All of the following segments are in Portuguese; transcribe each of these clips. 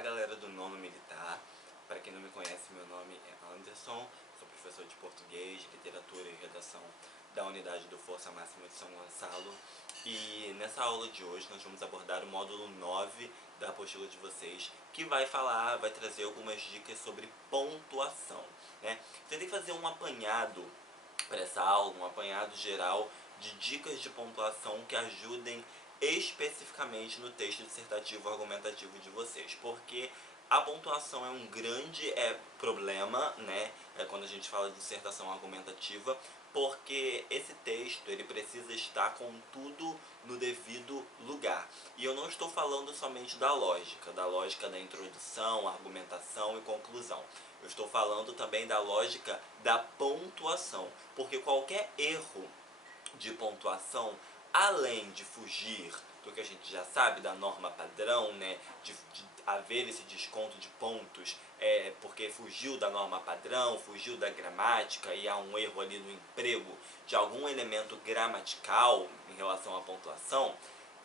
Fala galera do nono militar, para quem não me conhece, meu nome é Anderson, sou professor de português, literatura e redação da unidade do Força Máxima de São Gonçalo. E nessa aula de hoje nós vamos abordar o módulo 9 da apostila de vocês, que vai trazer algumas dicas sobre pontuação, né? Tentei fazer um apanhado para essa aula, um apanhado geral de dicas de pontuação que ajudem especificamente no texto dissertativo argumentativo de vocês, porque a pontuação é um grande problema, né, quando a gente fala de dissertação argumentativa, porque esse texto ele precisa estar com tudo no devido lugar. E eu não estou falando somente da lógica da introdução, argumentação e conclusão. Eu estou falando também da lógica da pontuação, porque qualquer erro de pontuação, além de fugir do que a gente já sabe, da norma padrão, né, de haver esse desconto de pontos, porque fugiu da norma padrão, fugiu da gramática e há um erro ali no emprego de algum elemento gramatical em relação à pontuação,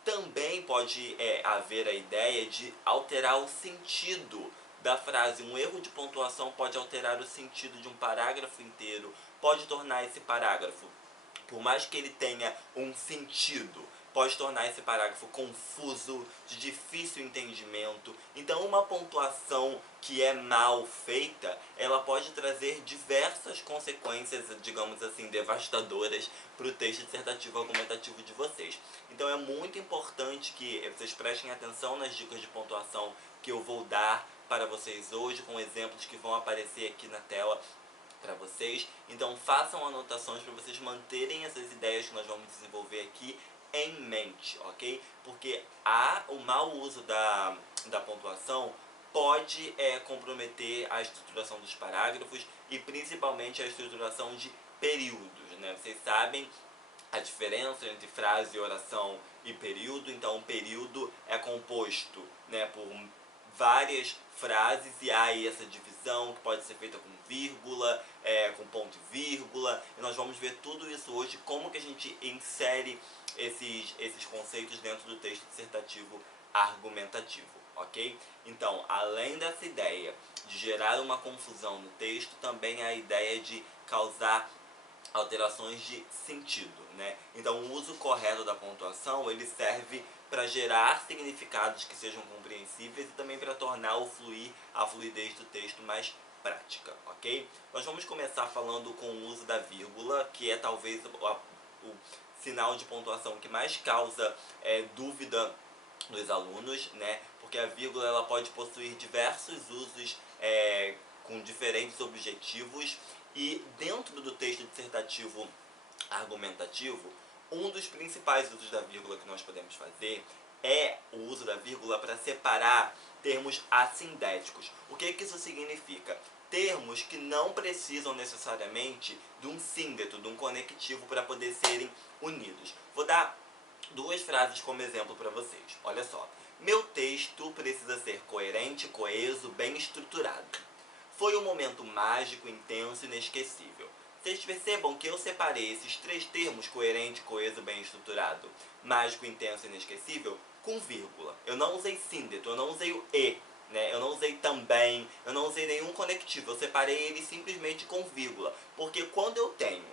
também pode haver a ideia de alterar o sentido da frase. Um erro de pontuação pode alterar o sentido de um parágrafo inteiro, pode tornar esse parágrafo, por mais que ele tenha um sentido, pode tornar esse parágrafo confuso, de difícil entendimento. Então uma pontuação que é mal feita, ela pode trazer diversas consequências, digamos assim, devastadoras para o texto dissertativo argumentativo de vocês. Então é muito importante que vocês prestem atenção nas dicas de pontuação que eu vou dar para vocês hoje, com exemplos que vão aparecer aqui na tela para vocês. Então façam anotações para vocês manterem essas ideias que nós vamos desenvolver aqui em mente, ok? Porque o mau uso da pontuação pode comprometer a estruturação dos parágrafos e principalmente a estruturação de períodos, né? Vocês sabem a diferença entre frase, oração e período. Então o período é composto, né, por várias frases e há aí essa divisão que pode ser feita com vírgula, com ponto e vírgula, e nós vamos ver tudo isso hoje, como que a gente insere esses conceitos dentro do texto dissertativo argumentativo, ok? Então, além dessa ideia de gerar uma confusão no texto, também há a ideia de causar alterações de sentido, né? Então o uso correto da pontuação, ele serve para gerar significados que sejam compreensíveis e também para tornar a fluidez do texto mais prática, ok? Nós vamos começar falando com o uso da vírgula, que é talvez o sinal de pontuação que mais causa dúvida dos alunos, né? Porque a vírgula ela pode possuir diversos usos com diferentes objetivos. E dentro do texto dissertativo argumentativo, um dos principais usos da vírgula que nós podemos fazer é o uso da vírgula para separar termos assindéticos. O que isso significa? Termos que não precisam necessariamente de um síndeto, de um conectivo para poder serem unidos. Vou dar duas frases como exemplo para vocês. Olha só. Meu texto precisa ser coerente, coeso, bem estruturado. Foi um momento mágico, intenso e inesquecível. Vocês percebam que eu separei esses três termos, coerente, coeso, bem estruturado, mágico, intenso e inesquecível, com vírgula. Eu não usei síndeto, eu não usei o e, né? Eu não usei também, eu não usei nenhum conectivo. Eu separei ele simplesmente com vírgula. Porque quando eu tenho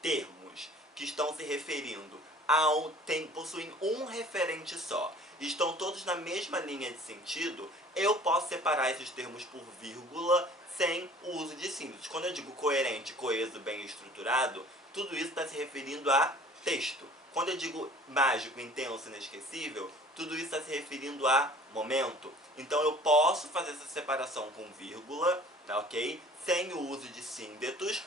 termos que estão se referindo possuem um referente só, e estão todos na mesma linha de sentido, eu posso separar esses termos por vírgula sem o uso de símbolos. Quando eu digo coerente, coeso, bem estruturado, tudo isso está se referindo a texto. Quando eu digo mágico, intenso, inesquecível, tudo isso está se referindo a momento. Então eu posso fazer essa separação com vírgula, tá, ok? Sem o uso de síndetos,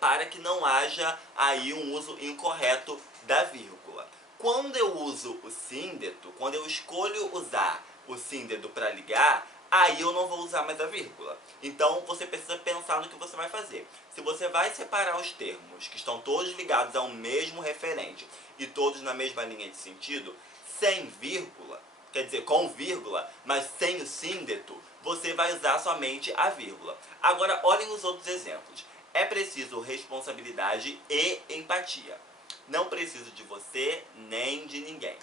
para que não haja aí um uso incorreto da vírgula. Quando eu uso o síndeto, quando eu escolho usar o síndeto para ligar, aí eu não vou usar mais a vírgula. Então você precisa pensar no que você vai fazer. Se você vai separar os termos que estão todos ligados ao mesmo referente e todos na mesma linha de sentido, sem vírgula, quer dizer, com vírgula, mas sem o síndeto, você vai usar somente a vírgula. Agora, olhem os outros exemplos. É preciso responsabilidade e empatia. Não preciso de você nem de ninguém.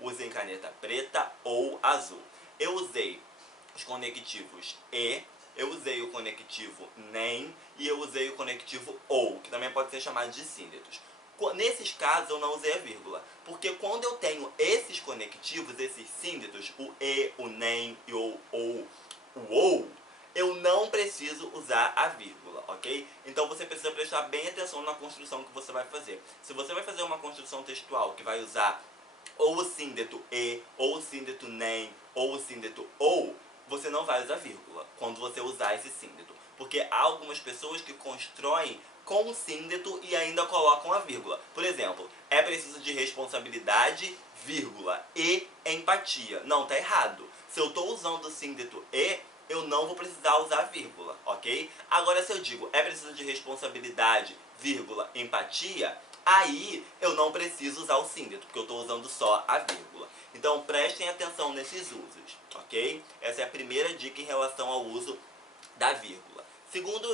Usem caneta preta ou azul. Eu usei os conectivos e, eu usei o conectivo nem e eu usei o conectivo ou, que também pode ser chamado de síndetos. Nesses casos eu não usei a vírgula, porque quando eu tenho esses conectivos, esses síndetos, o e, o nem e o ou, eu não preciso usar a vírgula, ok? Então você precisa prestar bem atenção na construção que você vai fazer. Se você vai fazer uma construção textual que vai usar ou o síndeto e, ou o síndeto nem, ou o síndeto ou, você não vai usar vírgula quando você usar esse síndeto. Porque há algumas pessoas que constroem com o síndeto e ainda colocam a vírgula. Por exemplo, é preciso de responsabilidade, vírgula, e empatia. Não, tá errado. Se eu estou usando o síndeto e, eu não vou precisar usar vírgula, ok? Agora, se eu digo é preciso de responsabilidade, vírgula, empatia, aí eu não preciso usar o síndeto, porque eu estou usando só a vírgula. Então prestem atenção nesses usos, ok? Essa é a primeira dica em relação ao uso da vírgula. Segundo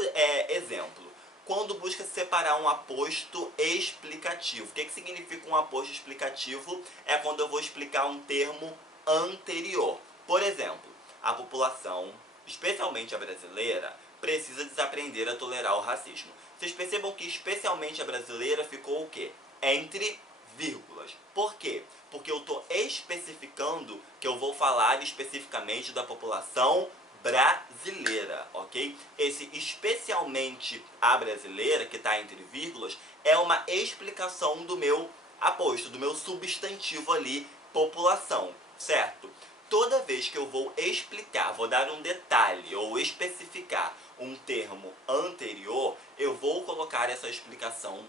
exemplo, quando busca separar um aposto explicativo. O que significa um aposto explicativo? É quando eu vou explicar um termo anterior. Por exemplo, a população, especialmente a brasileira, precisa desaprender a tolerar o racismo. Vocês percebam que especialmente a brasileira ficou o quê? Entre vírgulas. Por quê? Porque eu estou especificando que eu vou falar especificamente da população brasileira, ok? Esse especialmente a brasileira, que está entre vírgulas, é uma explicação do meu aposto, do meu substantivo ali, população, certo? Toda vez que eu vou explicar, vou dar um detalhe ou especificar um termo anterior, eu vou colocar essa explicação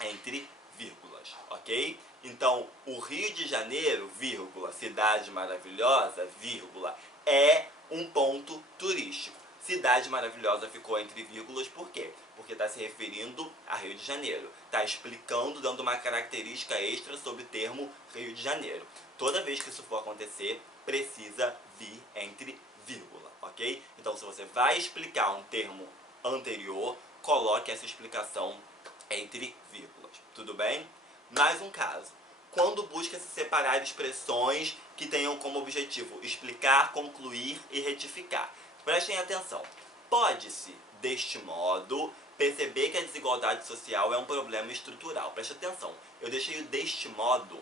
entre vírgulas, ok? Então, o Rio de Janeiro, vírgula, cidade maravilhosa, vírgula, é um ponto turístico. Cidade maravilhosa ficou entre vírgulas, por quê? Porque está se referindo a Rio de Janeiro. Está explicando, dando uma característica extra sobre o termo Rio de Janeiro. Toda vez que isso for acontecer, precisa vir entre vírgula, ok? Então, se você vai explicar um termo anterior, coloque essa explicação entre vírgulas. Tudo bem? Mais um caso. Quando busca se separar expressões que tenham como objetivo explicar, concluir e retificar. Prestem atenção. Pode-se, deste modo, perceber que a desigualdade social é um problema estrutural. Preste atenção. Eu deixei o deste modo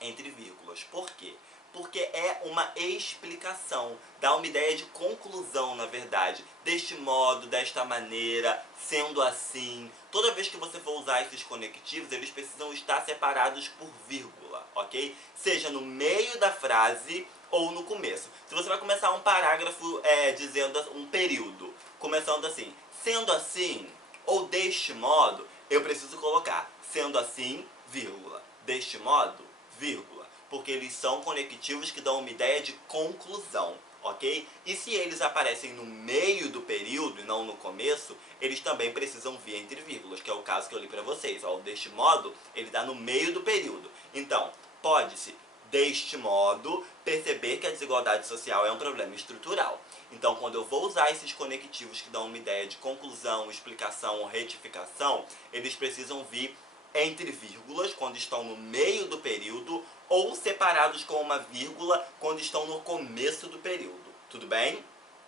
entre vírgulas. Por quê? Porque é uma explicação, dá uma ideia de conclusão, na verdade. Deste modo, desta maneira, sendo assim. Toda vez que você for usar esses conectivos, eles precisam estar separados por vírgula, ok? Seja no meio da frase ou no começo. Se você vai começar um parágrafo dizendo um período, começando assim, sendo assim, ou deste modo, eu preciso colocar sendo assim, vírgula, deste modo, vírgula, porque eles são conectivos que dão uma ideia de conclusão, ok? E se eles aparecem no meio do período e não no começo, eles também precisam vir entre vírgulas, que é o caso que eu li para vocês. Ó, deste modo, ele está no meio do período. Então, pode-se, deste modo, perceber que a desigualdade social é um problema estrutural. Então, quando eu vou usar esses conectivos que dão uma ideia de conclusão, explicação ou retificação, eles precisam vir entre vírgulas, quando estão no meio do período, ou separados com uma vírgula, quando estão no começo do período. Tudo bem?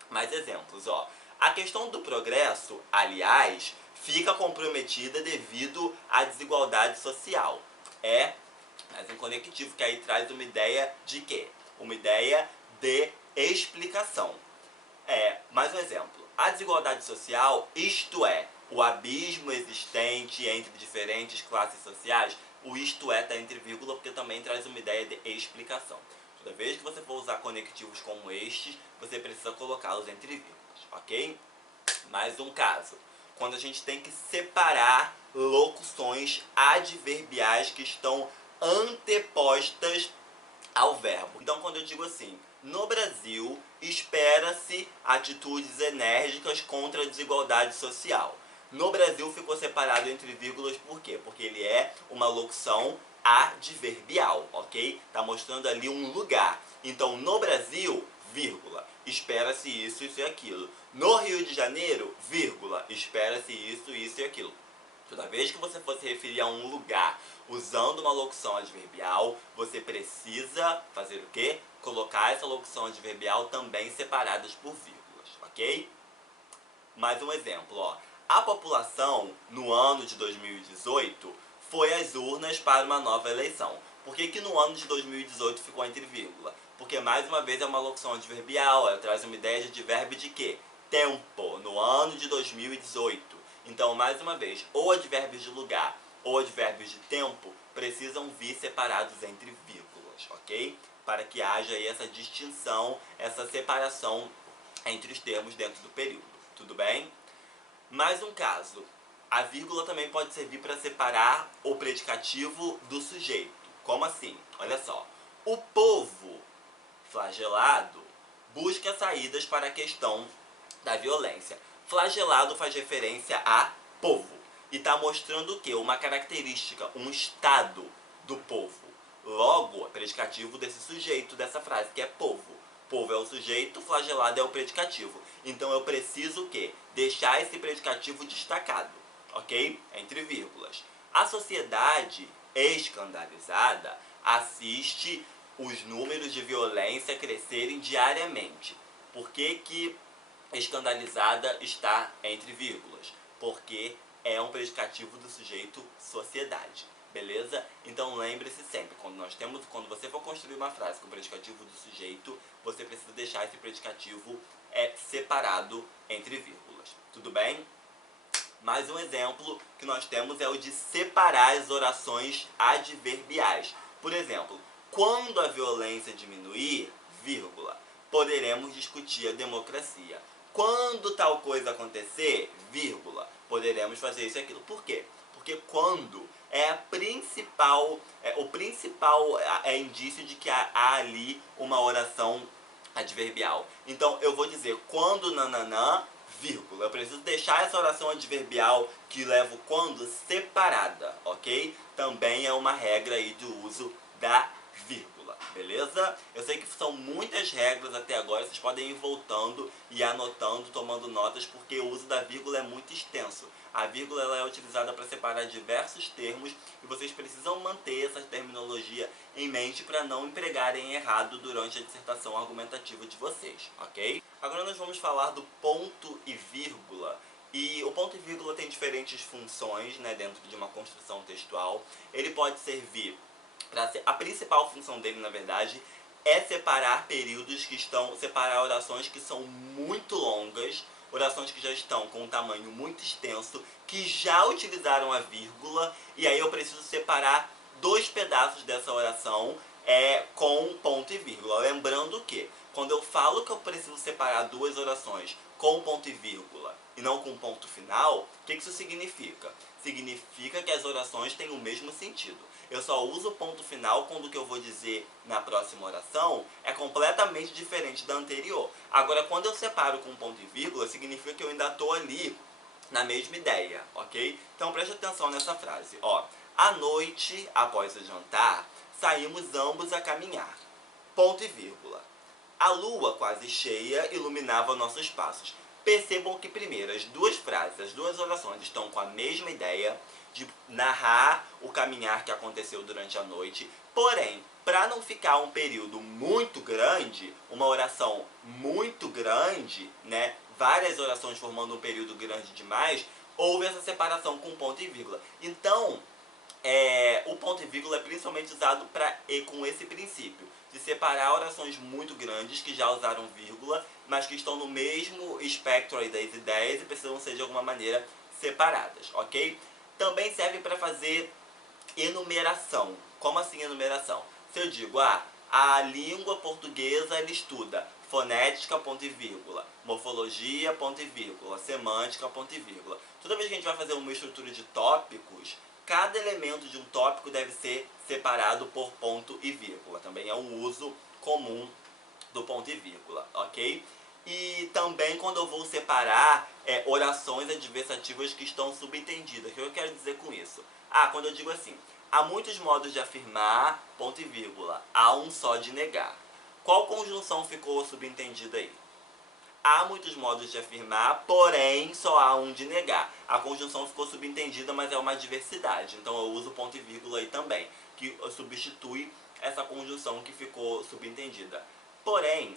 Mais exemplos, ó. A questão do progresso, aliás, fica comprometida devido à desigualdade social. É mais um conectivo que aí traz uma ideia de quê? Uma ideia de explicação. Mais um exemplo. A desigualdade social, isto é, o abismo existente entre diferentes classes sociais, o isto é está entre vírgula porque também traz uma ideia de explicação. Toda vez que você for usar conectivos como estes, você precisa colocá-los entre vírgulas, ok? Mais um caso. Quando a gente tem que separar locuções adverbiais que estão antepostas ao verbo. Então, quando eu digo assim, no Brasil, espera-se atitudes enérgicas contra a desigualdade social. No Brasil ficou separado entre vírgulas por quê? Porque ele é uma locução adverbial, ok? Tá mostrando ali um lugar. Então, no Brasil, vírgula, espera-se isso, isso e aquilo. No Rio de Janeiro, vírgula, espera-se isso, isso e aquilo. Toda vez que você for se referir a um lugar usando uma locução adverbial, você precisa fazer o quê? Colocar essa locução adverbial também separadas por vírgulas, ok? Mais um exemplo, ó. A população, no ano de 2018, foi às urnas para uma nova eleição. Por que que no ano de 2018 ficou entre vírgula? Porque, mais uma vez, é uma locução adverbial, ela traz uma ideia de advérbio de quê? Tempo, no ano de 2018. Então, mais uma vez, ou advérbios de lugar ou advérbios de tempo precisam vir separados entre vírgulas, ok? Para que haja aí essa distinção, essa separação entre os termos dentro do período. Tudo bem? Mais um caso. A vírgula também pode servir para separar o predicativo do sujeito. Como assim? Olha só. O povo flagelado busca saídas para a questão da violência. Flagelado faz referência a povo. E está mostrando o quê? Uma característica, um estado do povo. Logo, é predicativo desse sujeito dessa frase, que é povo. Povo é o sujeito, flagelado é o predicativo. Então eu preciso o quê? Deixar esse predicativo destacado, ok? Entre vírgulas. A sociedade escandalizada assiste os números de violência crescerem diariamente. Por que que escandalizada está entre vírgulas? Porque é um predicativo do sujeito sociedade. Beleza? Então lembre-se sempre, quando você for construir uma frase com o predicativo do sujeito, você precisa deixar esse predicativo separado entre vírgulas. Tudo bem? Mais um exemplo que nós temos é o de separar as orações adverbiais. Por exemplo, quando a violência diminuir, vírgula, poderemos discutir a democracia. Quando tal coisa acontecer, vírgula, poderemos fazer isso e aquilo. Por quê? Porque quando é o principal indício de que há ali uma oração adverbial. Então eu vou dizer quando nananã, vírgula. Eu preciso deixar essa oração adverbial que leva o quando separada, ok? Também é uma regra aí do uso da vírgula, beleza? Eu sei que são muitas regras até agora, vocês podem ir voltando e anotando, tomando notas, porque o uso da vírgula é muito extenso. A vírgula ela é utilizada para separar diversos termos e vocês precisam manter essa terminologia em mente para não empregarem errado durante a dissertação argumentativa de vocês, ok? Agora nós vamos falar do ponto e vírgula. E o ponto e vírgula tem diferentes funções, né, dentro de uma construção textual. Ele pode servir a principal função dele, na verdade, é separar separar orações que são muito longas, orações que já estão com um tamanho muito extenso, que já utilizaram a vírgula, e aí eu preciso separar dois pedaços dessa oração com ponto e vírgula. Lembrando que, quando eu falo que eu preciso separar duas orações com ponto e vírgula e não com ponto final, o que isso significa? Significa que as orações têm o mesmo sentido. Eu só uso o ponto final quando o que eu vou dizer na próxima oração é completamente diferente da anterior. Agora, quando eu separo com ponto e vírgula, significa que eu ainda estou ali na mesma ideia, ok? Então preste atenção nessa frase, ó. À noite, após o jantar, saímos ambos a caminhar. Ponto e vírgula. A lua quase cheia iluminava nossos passos. Percebam que primeiro as duas frases, as duas orações estão com a mesma ideia de narrar o caminhar que aconteceu durante a noite. Porém, para não ficar um período muito grande, uma oração muito grande, né, várias orações formando um período grande demais, houve essa separação com ponto e vírgula. Então, o ponto e vírgula é principalmente usado com esse princípio de separar orações muito grandes que já usaram vírgula, mas que estão no mesmo espectro aí das ideias e precisam ser de alguma maneira separadas, ok? Também serve para fazer enumeração. Como assim enumeração? Se eu digo, a língua portuguesa ela estuda fonética, ponto e vírgula, morfologia, ponto e vírgula, semântica, ponto e vírgula. Toda vez que a gente vai fazer uma estrutura de tópicos, cada elemento de um tópico deve ser separado por ponto e vírgula. Também é um uso comum do ponto e vírgula, ok? E também quando eu vou separar orações adversativas que estão subentendidas. O que eu quero dizer com isso? Quando eu digo assim, há muitos modos de afirmar, ponto e vírgula, há um só de negar. Qual conjunção ficou subentendida aí? há muitos modos de afirmar, porém só há um de negar. A conjunção ficou subentendida, mas é uma diversidade. Então eu uso ponto e vírgula aí também, que substitui essa conjunção que ficou subentendida. Porém,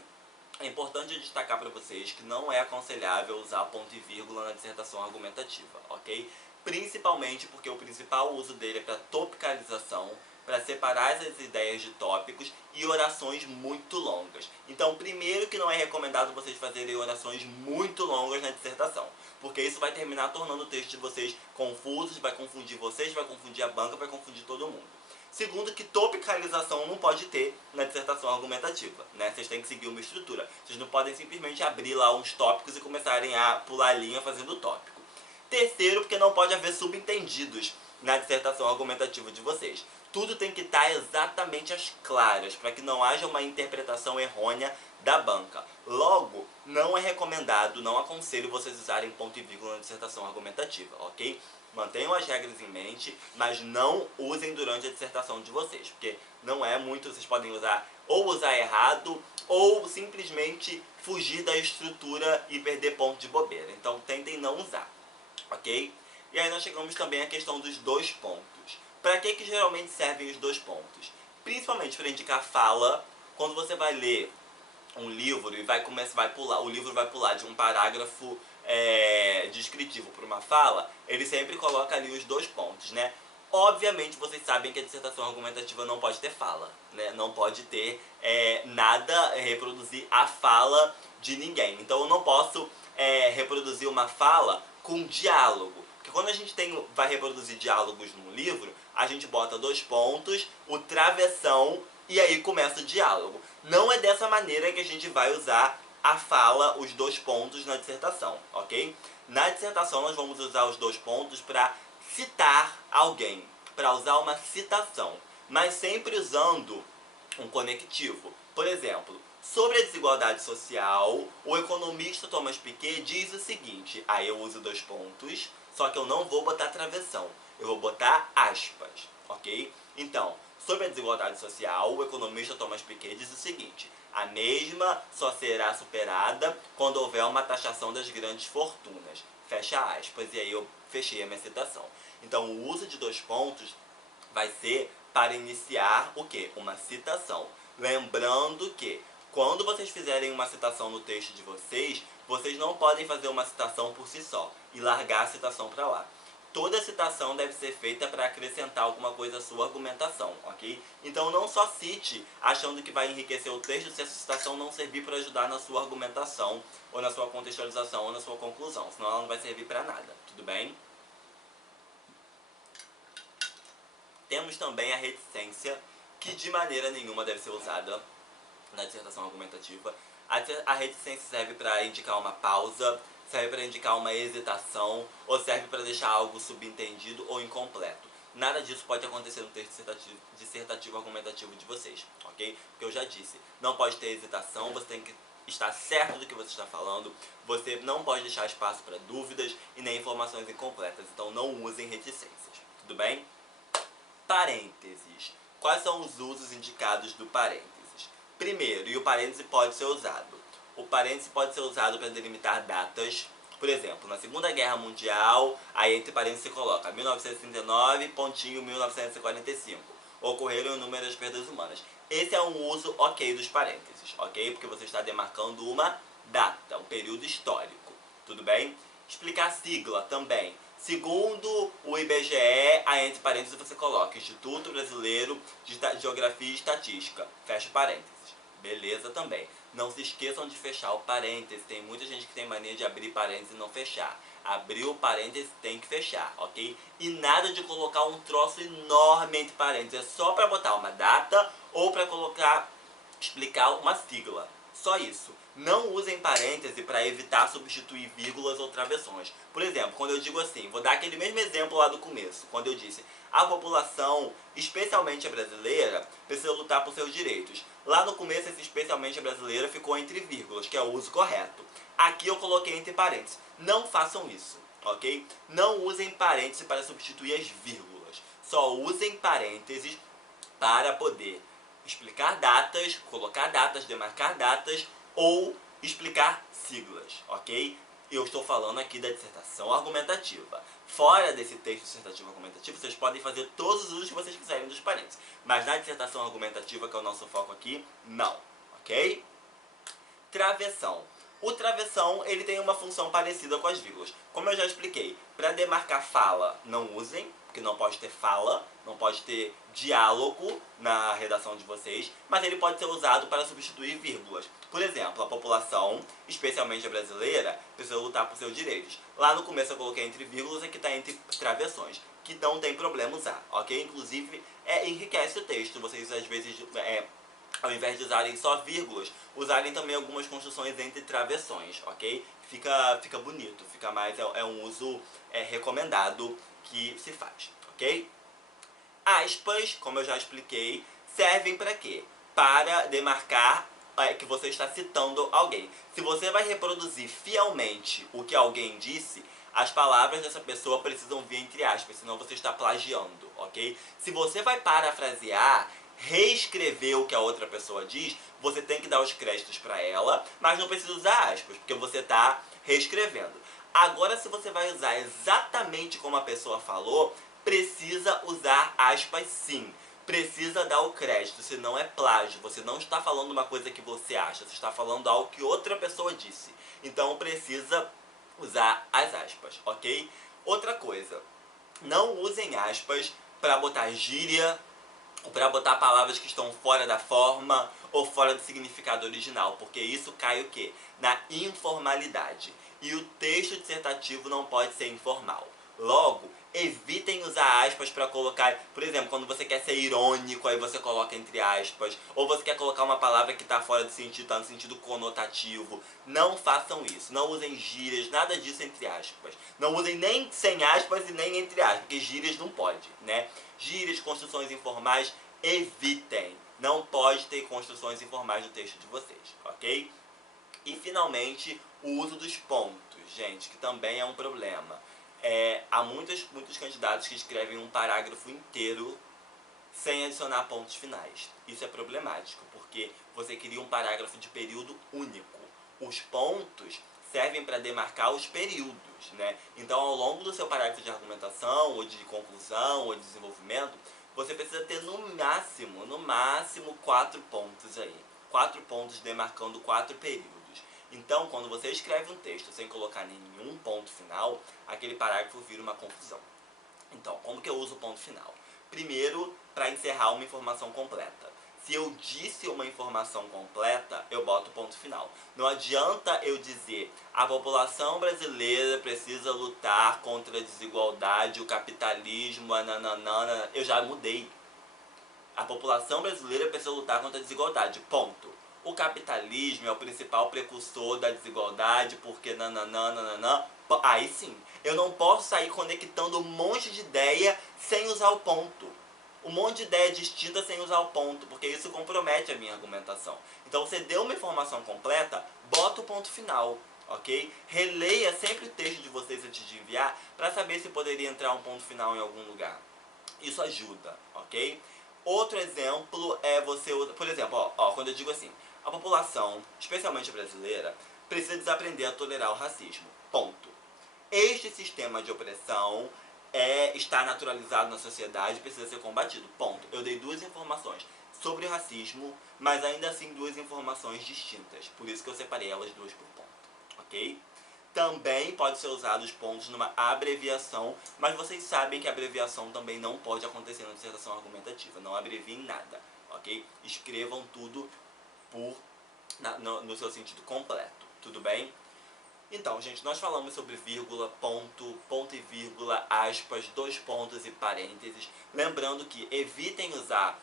é importante destacar para vocês que não é aconselhável usar ponto e vírgula na dissertação argumentativa, ok? Principalmente porque o principal uso dele é para topicalização, para separar as ideias de tópicos e orações muito longas. Então, primeiro que não é recomendado vocês fazerem orações muito longas na dissertação, porque isso vai terminar tornando o texto de vocês confuso, vai confundir vocês, vai confundir a banca, vai confundir todo mundo. Segundo, que topicalização não pode ter na dissertação argumentativa, né? Vocês têm que seguir uma estrutura. Vocês não podem simplesmente abrir lá uns tópicos e começarem a pular a linha fazendo tópico. Terceiro, porque não pode haver subentendidos na dissertação argumentativa de vocês. Tudo tem que estar exatamente às claras, para que não haja uma interpretação errônea da banca. Logo, não é recomendado, não aconselho vocês usarem ponto e vírgula na dissertação argumentativa, ok? Mantenham as regras em mente, mas não usem durante a dissertação de vocês, porque não é muito, vocês podem usar ou usar errado, ou simplesmente fugir da estrutura e perder ponto de bobeira. Então tentem não usar, ok? E aí nós chegamos também à questão dos dois pontos. Para que geralmente servem os dois pontos? Principalmente para indicar fala. Quando você vai ler um livro e o livro vai pular de um parágrafo descritivo para uma fala, ele sempre coloca ali os dois pontos, né? Obviamente vocês sabem que a dissertação argumentativa não pode ter fala, né? Não pode ter nada, reproduzir a fala de ninguém. Então eu não posso reproduzir uma fala com diálogo. Porque quando a gente vai reproduzir diálogos num livro, a gente bota dois pontos, o travessão, e aí começa o diálogo. Não é dessa maneira que a gente vai usar a fala, os dois pontos na dissertação, ok? Na dissertação nós vamos usar os dois pontos para citar alguém, para usar uma citação, mas sempre usando um conectivo. Por exemplo, sobre a desigualdade social, o economista Thomas Piketty diz o seguinte, aí eu uso dois pontos, só que eu não vou botar travessão, eu vou botar aspas, ok? Então, sobre a desigualdade social, o economista Thomas Piketty diz o seguinte, a mesma só será superada quando houver uma taxação das grandes fortunas, fecha aspas, e aí eu fechei a minha citação. Então, o uso de dois pontos vai ser para iniciar o quê? Uma citação. Lembrando que, quando vocês fizerem uma citação no texto de vocês, vocês não podem fazer uma citação por si só e largar a citação para lá. Toda citação deve ser feita para acrescentar alguma coisa à sua argumentação, ok? Então não só cite achando que vai enriquecer o texto se essa citação não servir para ajudar na sua argumentação, ou na sua contextualização, ou na sua conclusão, senão ela não vai servir para nada, tudo bem? Temos também a reticência, que de maneira nenhuma deve ser usada na dissertação argumentativa. A reticência serve para indicar uma pausa, serve para indicar uma hesitação, ou serve para deixar algo subentendido ou incompleto. Nada disso pode acontecer no texto dissertativo argumentativo de vocês, ok? Porque eu já disse, não pode ter hesitação, você tem que estar certo do que você está falando, você não pode deixar espaço para dúvidas e nem informações incompletas, então não usem reticências, tudo bem? Parênteses. Quais são os usos indicados do parênteses? Primeiro, e o parêntese pode ser usado. O parêntese pode ser usado para delimitar datas. Por exemplo, na Segunda Guerra Mundial, aí entre parênteses se coloca 1939, pontinho 1945. Ocorreram inúmeras perdas humanas. Esse é um uso ok dos parênteses, ok? Porque você está demarcando uma data, um período histórico. Tudo bem? Explicar sigla também. Segundo o IBGE, aí entre parênteses você coloca Instituto Brasileiro de Geografia e Estatística. Fecha parênteses. Beleza também. Não se esqueçam de fechar o parênteses. Tem muita gente que tem mania de abrir parênteses e não fechar. Abriu o parênteses, tem que fechar, ok? E nada de colocar um troço enorme entre parênteses. É só para botar uma data ou para explicar uma sigla. Só isso. Não usem parêntese para evitar substituir vírgulas ou travessões. Por exemplo, quando eu digo assim, vou dar aquele mesmo exemplo lá do começo, quando eu disse a população, especialmente a brasileira, precisa lutar por seus direitos. Lá no começo, esse especialmente a brasileira ficou entre vírgulas, que é o uso correto. Aqui eu coloquei entre parênteses. Não façam isso, ok? Não usem parênteses para substituir as vírgulas. Só usem parênteses para poder explicar datas, colocar datas, demarcar datas, ou explicar siglas, ok? Eu estou falando aqui da dissertação argumentativa. Fora desse texto dissertativo argumentativo, vocês podem fazer todos os usos que vocês quiserem dos parênteses. Mas na dissertação argumentativa, que é o nosso foco aqui, não, ok? Travessão. O travessão, ele tem uma função parecida com as vírgulas. Como eu já expliquei, para demarcar fala, não usem, porque não pode ter fala, não pode ter diálogo na redação de vocês, mas ele pode ser usado para substituir vírgulas. Por exemplo, a população, especialmente a brasileira, precisa lutar por seus direitos. Lá no começo eu coloquei entre vírgulas, aqui está entre travessões, que não tem problema usar, ok? Inclusive, enriquece o texto, vocês às vezes... ao invés de usarem só vírgulas, usarem também algumas construções entre travessões, ok? Fica bonito, fica mais, é um uso recomendado que se faz, ok? Aspas, como eu já expliquei, servem para quê? Para demarcar que você está citando alguém. Se você vai reproduzir fielmente o que alguém disse, as palavras dessa pessoa precisam vir entre aspas, senão você está plagiando, ok? Se você vai parafrasear, reescrever o que a outra pessoa diz, você tem que dar os créditos para ela, mas não precisa usar aspas, porque você está reescrevendo. Agora, se você vai usar exatamente como a pessoa falou, precisa usar aspas sim. Precisa dar o crédito, senão é plágio. Você não está falando uma coisa que você acha, você está falando algo que outra pessoa disse. Então precisa usar as aspas, ok? Outra coisa, não usem aspas para botar gíria, ou para botar palavras que estão fora da forma ou fora do significado original, porque isso cai o quê? Na informalidade. E o texto dissertativo não pode ser informal. Logo, evitem usar aspas para colocar, por exemplo, quando você quer ser irônico, aí você coloca entre aspas, ou você quer colocar uma palavra que está fora do sentido, está no sentido conotativo. Não façam isso, não usem gírias, nada disso entre aspas. Não usem nem sem aspas e nem entre aspas, porque gírias não pode, né? Gírias, construções informais, evitem. Não pode ter construções informais no texto de vocês, ok? E finalmente, o uso dos pontos, gente, que também é um problema. Há muitos candidatos que escrevem um parágrafo inteiro sem adicionar pontos finais. Isso é problemático, porque você cria um parágrafo de período único. Os pontos servem para demarcar os períodos, né? Então, ao longo do seu parágrafo de argumentação, ou de conclusão, ou de desenvolvimento, você precisa ter no máximo 4 pontos aí. 4 pontos demarcando 4 períodos. Então, quando você escreve um texto sem colocar nenhum ponto final, aquele parágrafo vira uma confusão. Então, como que eu uso o ponto final? Primeiro, para encerrar uma informação completa. Se eu disse uma informação completa, eu boto ponto final. Não adianta eu dizer, a população brasileira precisa lutar contra a desigualdade, o capitalismo, a nananana. Eu já mudei. A população brasileira precisa lutar contra a desigualdade, ponto. O capitalismo é o principal precursor da desigualdade, porque nananana. Aí sim, eu não posso sair conectando um monte de ideia sem usar o ponto. Um monte de ideia distinta sem usar o ponto, porque isso compromete a minha argumentação. Então, você deu uma informação completa, bota o ponto final, ok? Releia sempre o texto de vocês antes de enviar, para saber se poderia entrar um ponto final em algum lugar. Isso ajuda, ok? Outro exemplo é você... Por exemplo, quando eu digo assim, a população, especialmente a brasileira, precisa desaprender a tolerar o racismo, ponto. Este sistema de opressão está naturalizado na sociedade e precisa ser combatido, ponto. Eu dei 2 informações sobre o racismo, mas ainda assim 2 informações distintas. Por isso que eu separei elas 2 por ponto, ok? Também pode ser usado os pontos numa abreviação, mas vocês sabem que a abreviação também não pode acontecer na dissertação argumentativa. Não abreviem nada, ok? Escrevam tudo no seu sentido completo, tudo bem? Então, gente, nós falamos sobre vírgula, ponto e vírgula, aspas, 2 pontos e parênteses. Lembrando que evitem usar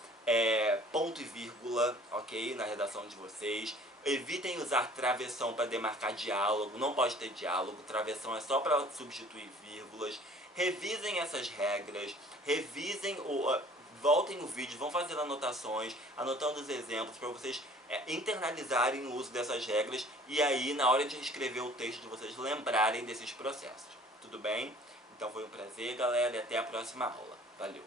ponto e vírgula, ok, na redação de vocês. Evitem usar travessão para demarcar diálogo, não pode ter diálogo, travessão é só para substituir vírgulas. Revisem essas regras, voltem o vídeo, vão fazendo anotações, anotando os exemplos para vocês internalizarem o uso dessas regras e aí, na hora de escrever o texto de vocês, lembrarem desses processos. Tudo bem? Então foi um prazer, galera, e até a próxima aula. Valeu!